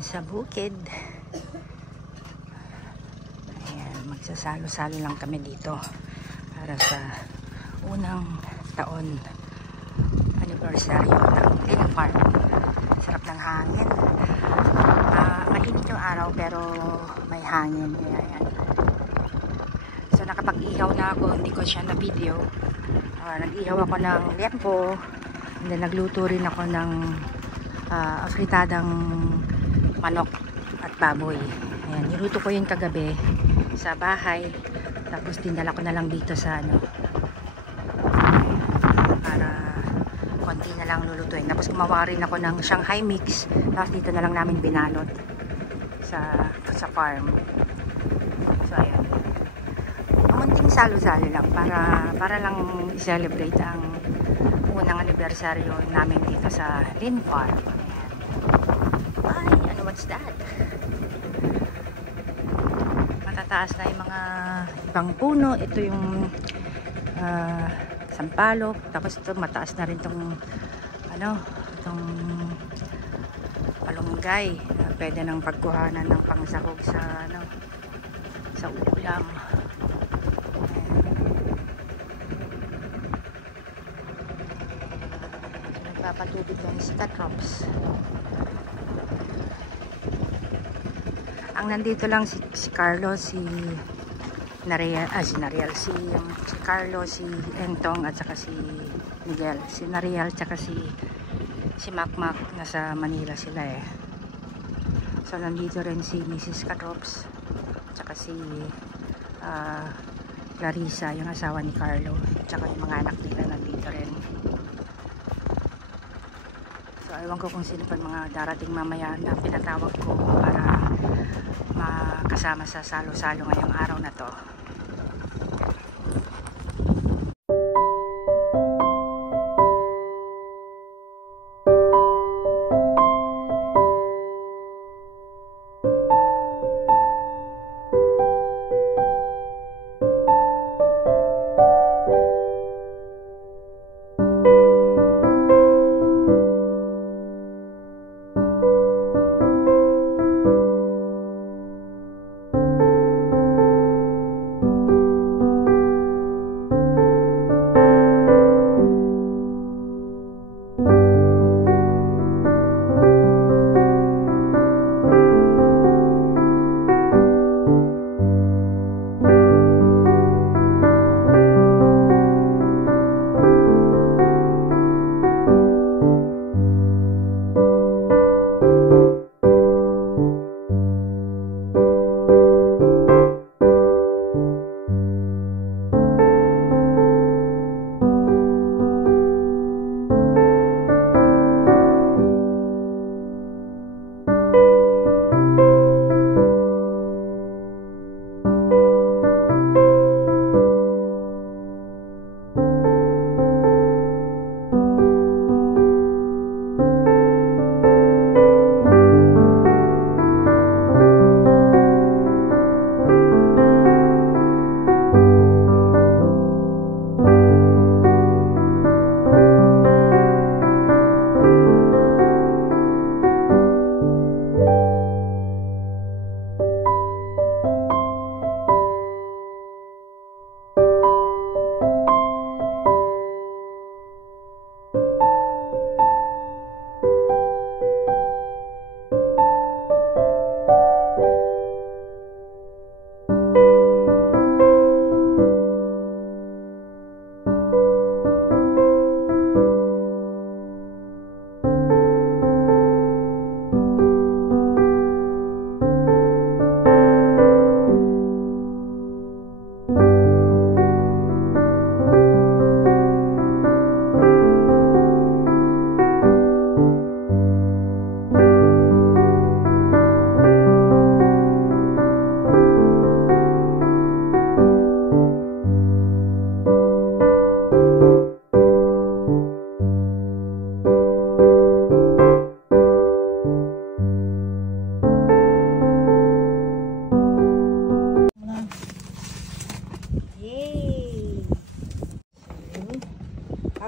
ngayon sa bukid. Ayan, magsasalo-salo lang kami dito para sa unang taon anibersaryo ng Lynn Farm. Sarap ng hangin. Mainit yung araw pero may hangin. Ayan. So nakapag-ihaw na ako, hindi ko siya na video. Nag-ihaw ako ng liempo, and then nagluto rin ako ng afritadang manok at baboy. Ayan, niluto ko yun kagabi sa bahay, tapos dinala ko na lang dito sa para konti na lang lulutuin. Tapos gumawa rin ako ng Shanghai mix, tapos dito na lang namin binalot sa farm. So ayan, munting salo-salo lang para lang i-celebrate ang unang anibersaryo namin dito sa Lynn Farm. Ay, ano, what's that? Matataas na yung mga ibang puno. Ito yung sampalok. Tapos ito, mataas na rin itong itong palunggay. Pwede nang pagkuhanan ng pangsahog sa ulam. Nagpapatubig lang si Katrops. Ang nandito lang si Carlo, si Carlo, si Entong at saka si Miguel. Si Nariel at saka si Makmak, nasa Manila sila eh. So nandito rin si Mrs. Katrops at saka si Clarissa, yung asawa ni Carlo, at saka yung mga anak nila nandito rin. So ewan ko kung sino pa mga darating mamaya na pinatawag ko para makasama sa salo-salo ngayong araw na to.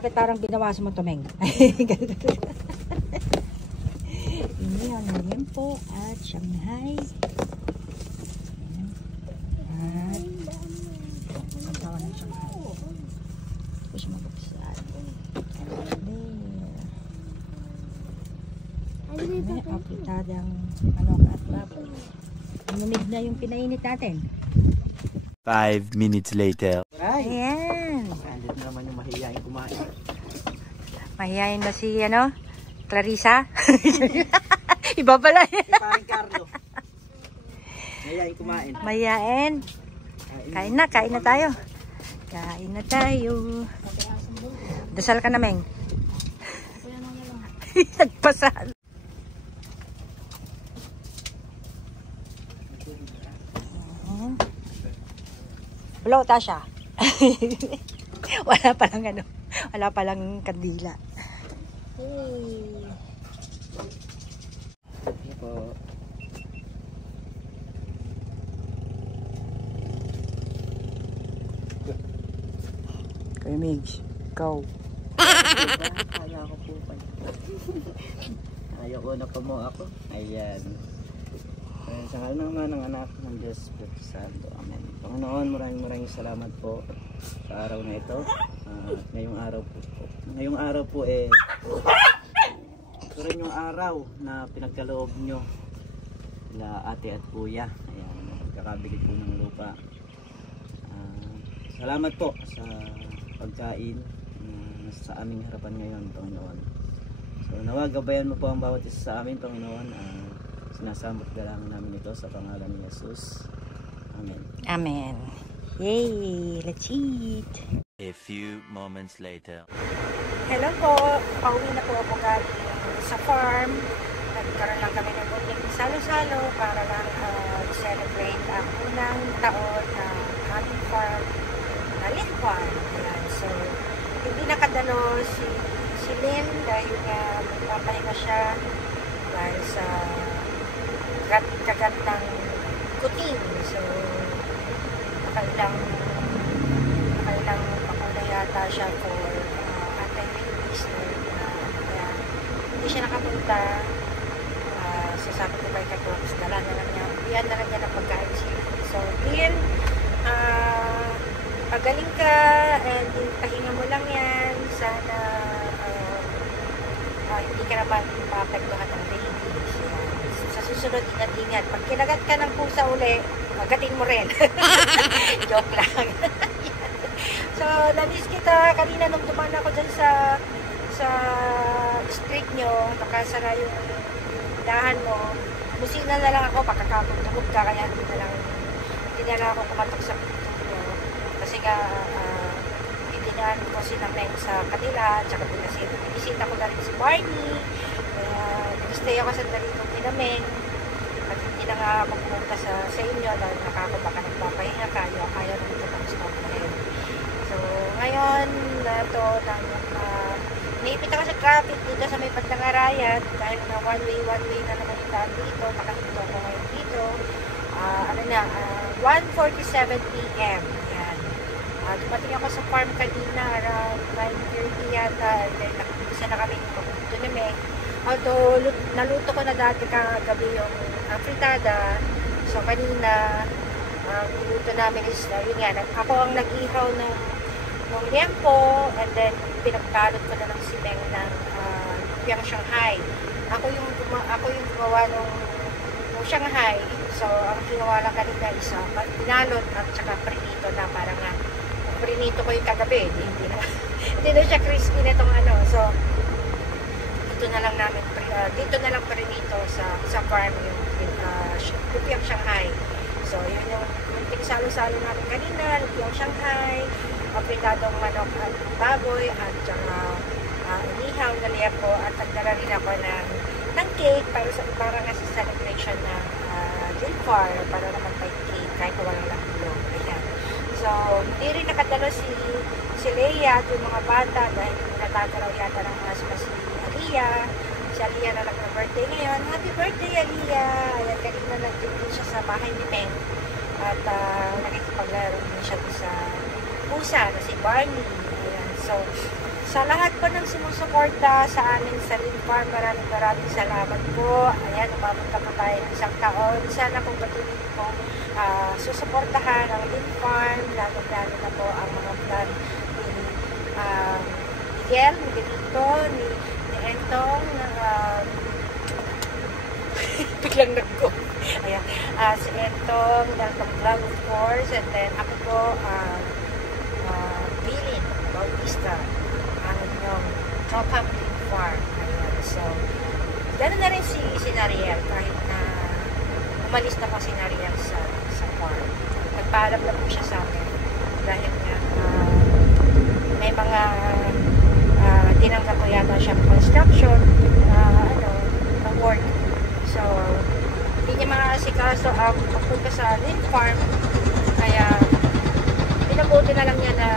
Bakit parang binawasan mo, Tomeng? Yan. ng Liempo at Shanghai. Ayan. At pagkawa ng Shanghai. Ito siya mabuksan. May apritadang manok at baboy. Lumig na yung pinainit natin. 5 minutes later. Ayan. Andit na naman yung mahihayin kumain. Mahihayin ba si Clarissa? Iba pala. Paring Carlo. Mahihayin kumain. Mahihayin. Kain na tayo. Kain na tayo. Dasal ka na, Meng. Nagpasal. Hello, Tasha. Wala palang kandila. Hey. Ito. Kuya Migs, go. Kaya ko po pa. Ayaw ko na pa mo ako. Ayan. Sa ngalan naman ng anak ng Diyos Espiritu Santo. Amen. Panginoon, maraming salamat po sa araw na ito. Ngayong araw po ito rin yung araw na pinagkaloob nyo na ate at kuya. Ayan, magkakabili po ng lupa. Salamat po sa pagkain na sa aming harapan ngayon, Panginoon. So nawa gabayan mo po ang bawat isa sa amin, Panginoon. Sinasambot dalangin namin ito sa pangalan ni Jesus. Amen. Amen. Yay! Let's eat! A few moments later. Hello po! Pauwi na po ako galing sa farm. Nagkaroon lang kami ng bunting salo-salo para lang celebrate ang unang taon na aming farm na Lynn Farm. Ayan. So, hindi nakadalo si Lynn dahil nga magpapahinga siya dahil sa kagandang kuting. So, nakailang pakula yata siya for anti-rabies. Kaya hindi siya nakapunta. Sasabi ko kay Katrox, iyan na lang niya ng pagkain siya. So, Lynn, pagaling ka and pahinga mo lang yan. Sana hindi ka naman mapagtuhan ng rabies. Sa susunod, ingat-ingat. Pag kinagat ka ng pusa uli, magatin mo rin. Joke lang. So, namiss kita. Kanina nung dumaan ako dyan sa street nyo, nakasara yung dahan mo. Musina na lang ako, pagkakapagtugog ka, kaya hindi na lang ako kumatok sa pinto nyo. Kasi nga, dinaan ko si Nameng sa kanila, tsaka binisita ko na rin si Barney. Nag-stay ako sa dalitong ni Nameng. At hindi na nga ako pumunta sa inyo dahil baka nagpapahinga ka, ayaw naman ito ng stop na yun. So, ngayon, naipit ako sa traffic dito sa may Pagdangarayan dahil na one way na naman yung daan dito. Nakahinto ako ngayon dito. 1:47 p.m. Yan. Dumating ako sa farm kanina around 9:30 yata. Then, nakikisa na kami dito ni Meg. Although, naluto ko na dati kagabi yung fritada. So, kanina, luto namin is, yun nga, ako ang nag-ihaw ng liempo, and then, pinagbalot ko na ng simeng ng lumpiang Shanghai. Ako yung gumawa ng Shanghai. So, ang ginawa lang kanina is, binalot at saka prinito na parang nga, prinito ko yung kagabi. Hindi na siya crispy na itong ano. So, dito na lang prinito sa farm yung lumpiang Shanghai. So, yun yung pinsalo-salo namin kanina, lumpiang Shanghai, apritadong manok at baboy, at saka inihaw na liempo, at nagdala rin ako ng cake para nga sa celebration na Lynn Farm, para naman may cake kahit walang lahulog. Ayan. So, hindi rin nakadalo si Leia at yung mga bata dahil natagaraw yata ng asma si Aliyah. Si Aliyah na nag-birthday ngayon. Happy birthday, Aliyah! Ayan, kanina nag-din siya sa bahay ni Meng. At nakikipaglaro din siya sa pusa na si Barney. Ayan. So, Sa lahat po ng sumusuporta sa amin sa Lynn Farm, maraming salamat po. Ayan, umabot na po tayo ng isang taon. Sana po patuloy po susuportahan ang Lynn Farm, lalo na po ang mga plan ni Miguel, Miguelito, ni Entong, biglang nag-go. Ayan, si Entong, ng Vlog of course, and then ako po, Bilin Bautista, ang inyong Tropang Lynn Farm. Ayan, so, gano'n na rin si Nariel, kahit na umalis na po si Nariel sa farm. Nagpaalam na po siya sa akin dahil nga may mga tinanggap ko yata siya construction na work. So, hindi niya makasikaso ang pagpunta sa Lynn Farm, kaya pinabuti na lang niya na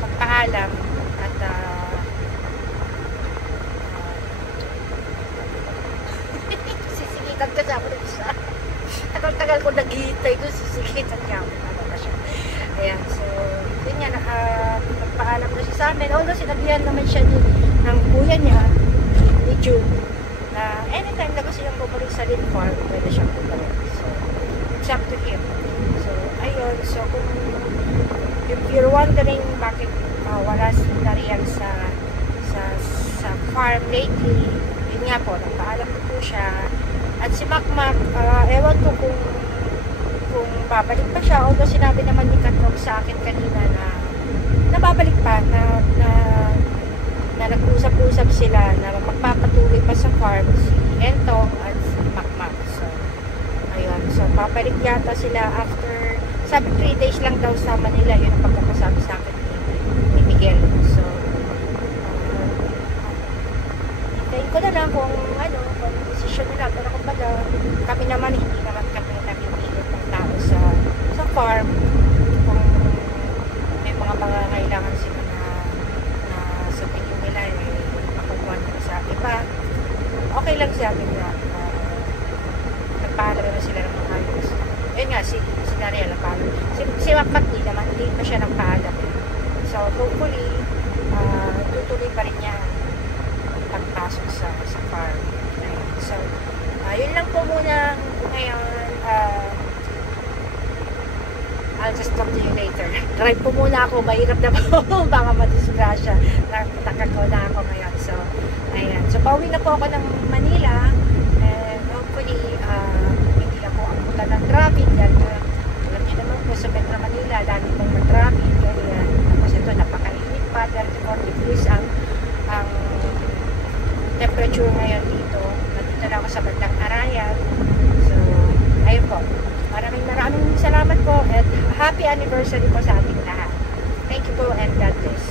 magpaalam at sisigitan ka sa ako ng isa. Tagal-tagal ko naghihintay doon, sisigitan niya ako. Ano na siya. Ayan, so, yun nga, magpaalam na siya sa amin. Although sinabihan naman siya ng kuya niya, ni June, na anytime na gusto siyang bumalik sa Lynn Farm, pwede siyang bumalik. So, it's up to him. So, ayun. So, if you're wondering bakit wala si Nariel sa farm lately, yun nga po, nagpaalam ko po siya. At si Makmak, ewan ko kung babalik pa siya. Although sinabi naman ni Katnog sa akin kanina na babalik pa, na nag-usap-usap sila na magpapatuloy pa sa farm si Entong at si Makmak. So, ayun. So, babalik yata sila after, sabi 3 days lang daw sa Manila. Yun ang pagkakasabi sa akin ni Miguel. So, hintayin ko na lang kung desisyon nila. Pero kumbaga, kami naman, hindi naman kami nagpipilit ng tao sa farm. Kung may mga pangangailangan sila na sa tingin nila, makukuha nila sa iba. Okay lang siya, nagpaalam naman sila ng mga ayos. Ayun nga, si Nariel nagpaalam. Si Makmak naman, hindi pa siya nagpaalam. So, hopefully, tutuloy pa rin niya pagpasok sa farm. So, yun lang po muna ngayon. I'll just talk to you later. Drive po muna ako. Mahirap na po. Baka madisgrasya. Nakakaw na ako ngayon. So, ayan. So, pauwi na po ako ng Manila. And hopefully, hindi na po ang puta ng traffic. Dahil, alam niyo naman po sa Metro Manila, dami pong traffic. Ayan. Tapos ito, napakainit pa. 34 degrees ang temperature ngayon dito. Nandito na ako sa bandang Arayan. So, ayun po. Maraming salamat po at happy anniversary po sa ating lahat. Thank you po and God bless.